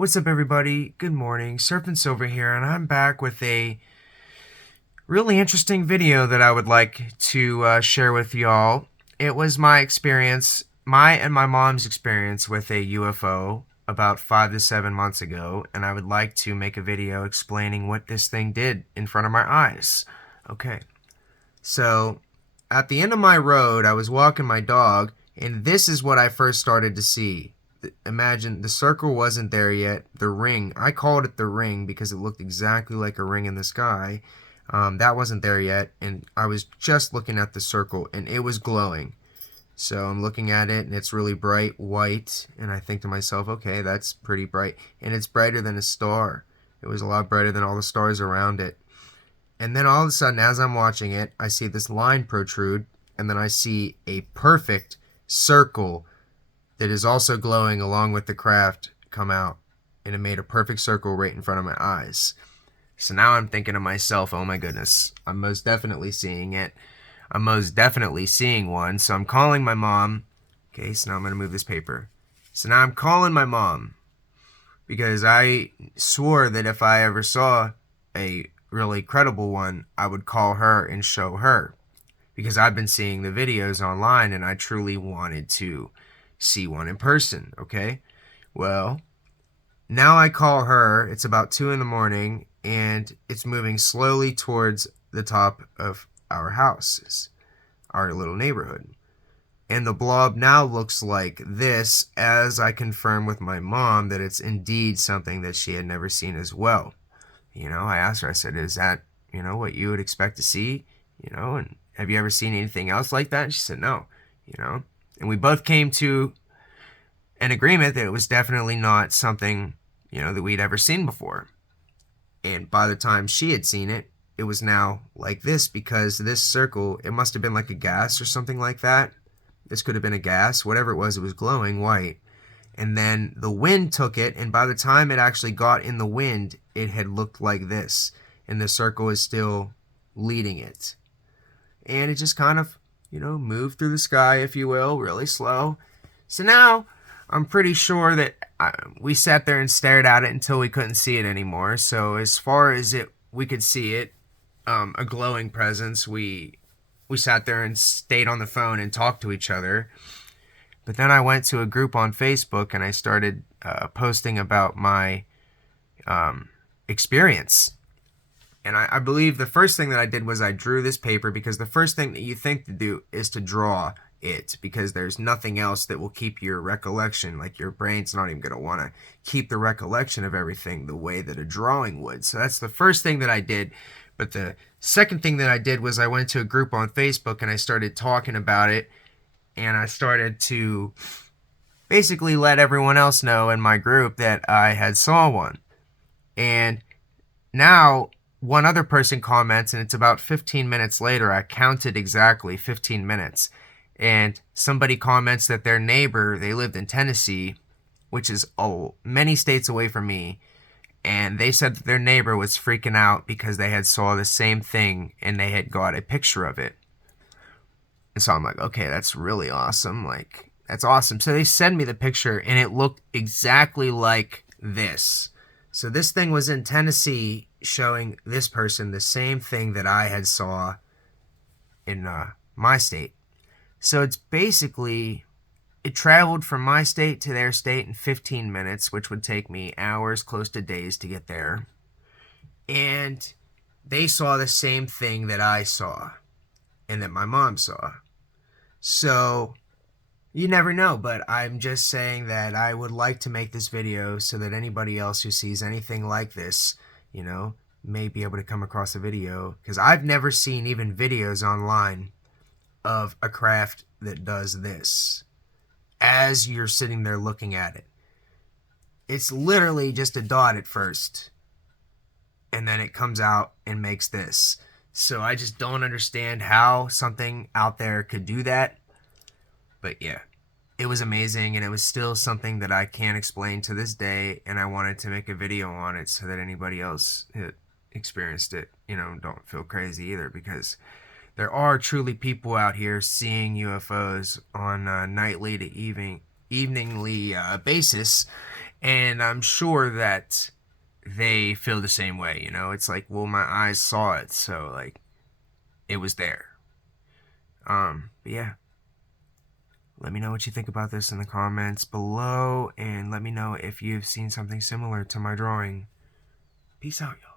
What's up, everybody? Good morning. Surfing Silver here, and I'm back with a really interesting video that I would like to share with y'all. It was my experience, my and my mom's experience with a UFO about 5 to 7 months ago, and I would like to make a video explaining what this thing did in front of my eyes. Okay, so at the end of my road, I was walking my dog, and this is what I first started to see. Imagine the circle wasn't there yet. The ring, I called it the ring because it looked exactly like a ring in the sky. That wasn't there yet, and I was just looking at the circle, and it was glowing. So I'm looking at it, and it's really bright white, and I think to myself, okay, that's pretty bright, and it's brighter than a star. It was a lot brighter than all the stars around it. And then all of a sudden, as I'm watching it, I see this line protrude, and then I see a perfect circle that is also glowing along with the craft come out. And it made a perfect circle right in front of my eyes. So now I'm thinking to myself, oh my goodness, I'm most definitely seeing it. I'm most definitely seeing one. So I'm calling my mom. Okay, so now I'm going to move this paper. So now I'm calling my mom because I swore that if I ever saw a really credible one, I would call her and show her, because I've been seeing the videos online and I truly wanted to see one in person. Okay, well, now I call her. It's about 2 in the morning, and it's moving slowly towards the top of our houses, our little neighborhood. And the blob now looks like this, as I confirm with my mom that it's indeed something that she had never seen as well. I asked her, I said, is that, what you would expect to see? And have you ever seen anything else like that? And she said, no, And we both came to an agreement that it was definitely not something, that we'd ever seen before. And by the time she had seen it, it was now like this, because this circle, it must have been like a gas or something like that. This could have been a gas. Whatever it was glowing white. And then the wind took it, and by the time it actually got in the wind, it had looked like this. And the circle is still leading it. And it just kind of, moved through the sky, if you will, really slow. So now I'm pretty sure that we sat there and stared at it until we couldn't see it anymore. So as far as we could see it, a glowing presence, we sat there and stayed on the phone and talked to each other. But then I went to a group on Facebook and I started posting about my experience. And I believe the first thing that I did was I drew this paper, because the first thing that you think to do is to draw it, because there's nothing else that will keep your recollection. Like, your brain's not even going to want to keep the recollection of everything the way that a drawing would. So that's the first thing that I did. But the second thing that I did was I went to a group on Facebook and I started talking about it. And I started to basically let everyone else know in my group that I had saw one. And now one other person comments, and it's about 15 minutes later. I counted exactly 15 minutes. And somebody comments that their neighbor, they lived in Tennessee, which is many states away from me. And they said that their neighbor was freaking out because they had saw the same thing and they had got a picture of it. And so I'm like, okay, that's really awesome. Like, that's awesome. So they send me the picture, and it looked exactly like this. So this thing was in Tennessee, showing this person the same thing that I had saw in my state. So it's basically, it traveled from my state to their state in 15 minutes, which would take me hours, close to days, to get there. And they saw the same thing that I saw and that my mom saw. So you never know, but I'm just saying that I would like to make this video so that anybody else who sees anything like this, may be able to come across a video. Because I've never seen even videos online of a craft that does this as you're sitting there looking at it. It's literally just a dot at first, and then it comes out and makes this. So I just don't understand how something out there could do that. But yeah, it was amazing, and it was still something that I can't explain to this day, and I wanted to make a video on it so that anybody else that experienced it, don't feel crazy either, because there are truly people out here seeing UFOs on a nightly to eveningly basis, And I'm sure that they feel the same way, you know? It's like, well, my eyes saw it, so, like, it was there. But yeah. Let me know what you think about this in the comments below, and let me know if you've seen something similar to my drawing. Peace out, y'all.